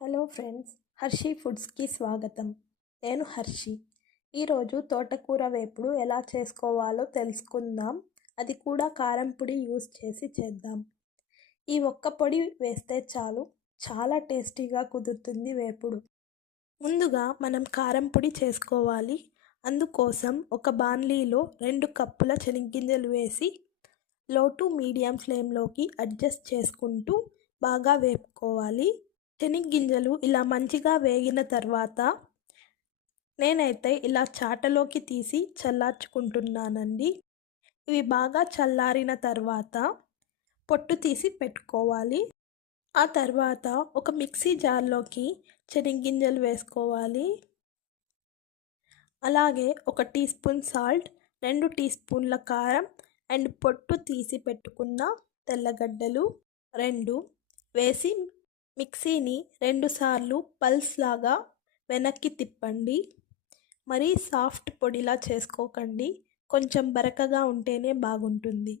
Hello friends Harshi ఫుడ్స్కి స్వాగతం. నేను హర్షి. ఈరోజు తోటకూర వేపుడు ఎలా చేసుకోవాలో తెలుసుకుందాం. అది కూడా కారం పొడి యూస్ చేసి చేద్దాం. ఈ ఒక్క పొడి వేస్తే చాలు చాలా టేస్టీగా కుదురుతుంది వేపుడు. ముందుగా మనం కారం పొడి చేసుకోవాలి. అందుకోసం ఒక బాన్లీలో రెండు కప్పుల చెనిగ్గింజలు వేసి లో టు మీడియం ఫ్లేమ్లోకి అడ్జస్ట్ చేసుకుంటూ బాగా వేపుకోవాలి. శనగ్గింజలు ఇలా మంచిగా వేగిన తర్వాత నేనైతే ఇలా చాటలోకి తీసి చల్లార్చుకుంటున్నానండి. ఇవి బాగా చల్లారిన తర్వాత పొట్టు తీసి పెట్టుకోవాలి. ఆ తర్వాత ఒక మిక్సీ జార్లోకి శనగ్గింజలు వేసుకోవాలి. అలాగే ఒక టీ స్పూన్ సాల్ట్ రెండు టీ స్పూన్ల కారం అండ్ పొట్టు తీసి పెట్టుకున్న తెల్లగడ్డలు రెండు వేసి మిక్సీని రెండుసార్లు పల్స్ లాగా వెనక్కి తిప్పండి. మరీ సాఫ్ట్ పొడిలా చేసుకోకండి. కొంచెం బరకగా ఉంటేనే బాగుంటుంది.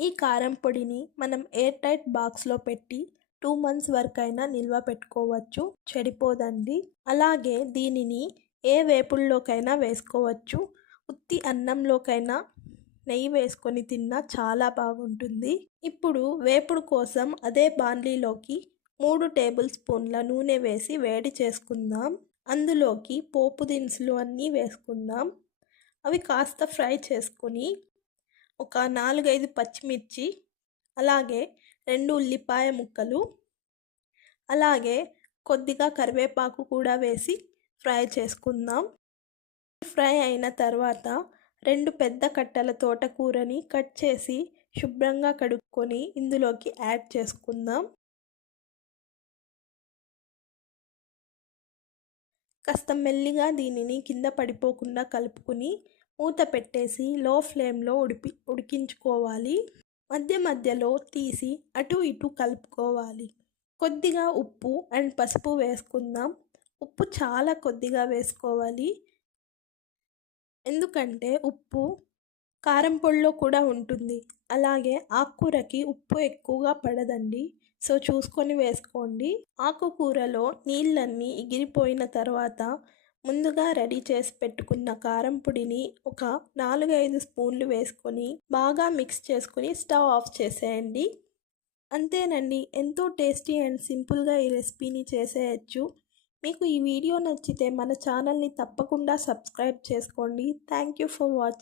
ఈ కారం పొడిని మనం ఎయిర్ టైట్ బాక్స్లో పెట్టి టూ మంత్స్ వరకైనా నిల్వ పెట్టుకోవచ్చు. చెడిపోదండి. అలాగే దీనిని ఏ వేపుల్లోకైనా వేసుకోవచ్చు. ఉత్తి అన్నంలోకైనా నెయ్యి వేసుకొని తిన్నా చాలా బాగుంటుంది. ఇప్పుడు వేపుడు కోసం అదే బాండ్లీలోకి మూడు టేబుల్ స్పూన్ల నూనె వేసి వేడి చేసుకుందాం. అందులోకి పోపు దినుసులు అన్నీ వేసుకుందాం. అవి కాస్త ఫ్రై చేసుకొని ఒక నాలుగైదు పచ్చిమిర్చి అలాగే రెండు ఉల్లిపాయ ముక్కలు అలాగే కొద్దిగా కరివేపాకు కూడా వేసి ఫ్రై చేసుకుందాం. ఫ్రై అయిన తర్వాత రెండు పెద్ద కట్టల తోటకూరని కట్ చేసి శుభ్రంగా కడుక్కొని ఇందులోకి యాడ్ చేసుకుందాం. కాస్త మెల్లిగా దీనిని కింద పడిపోకుండా కలుపుకుని మూత పెట్టేసి లో ఫ్లేమ్లో ఉడిపి ఉడికించుకోవాలి. మధ్య మధ్యలో తీసి అటు ఇటు కలుపుకోవాలి. కొద్దిగా ఉప్పు అండ్ పసుపు వేసుకుందాం. ఉప్పు చాలా కొద్దిగా వేసుకోవాలి. ఎందుకంటే ఉప్పు కారం పొడిలో కూడా ఉంటుంది. అలాగే ఆకుకూరకి ఉప్పు ఎక్కువగా పడదండి. సో చూసుకొని వేసుకోండి. ఆకుకూరలో నీళ్ళన్నీ ఎగిరిపోయిన తర్వాత ముందుగా రెడీ చేసి పెట్టుకున్న కారం పొడిని ఒక నాలుగైదు స్పూన్లు వేసుకొని బాగా మిక్స్ చేసుకొని స్టవ్ ఆఫ్ చేసేయండి. అంతేనండి ఎంతో టేస్టీ అండ్ సింపుల్గా ఈ రెసిపీని చేసేయచ్చు. మీకు ఈ వీడియో నచ్చితే మన ఛానల్ని తప్పకుండా సబ్స్క్రైబ్ చేసుకోండి. Thank you for watching